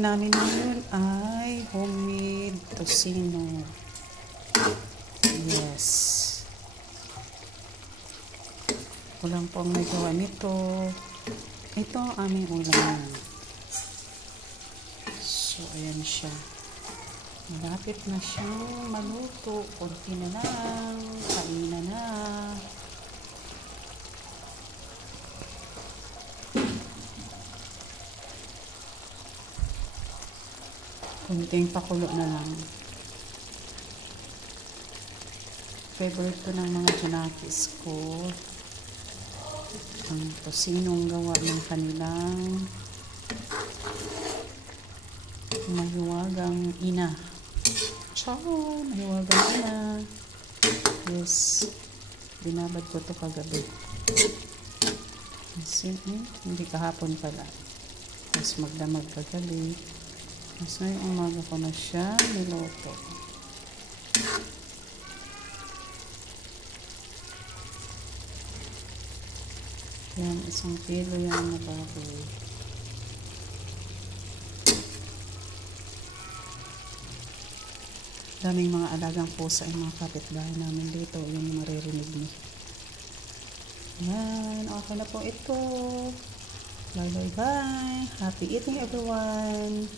gagawin namin ngayon ay homemade tocino. Yes. Kulang po ang nagawa nito. Ito ang aming ulam. So, ayan siya. Malapit na siyang maluto. Kunti na lang. Kainan na. Kunting pakulo na lang. Favorite ko ng mga Janakis ko. Ang tocinong gawa ng kanilang mahiwagang ina. Ciao! Mahiwagang ina. Yes. Binabad ko to kagabi. Hindi kahapon pala. Mas magdamag kagabi. Mas ngayong umaga ko na siya niloto. Yan, isang kilo yan na baboy. Daming mga alagang pusa yung mga kapitbahay namin dito. Yan yung maririnig niyo. Yan, okay na po ito. Bye bye bye. Happy eating everyone.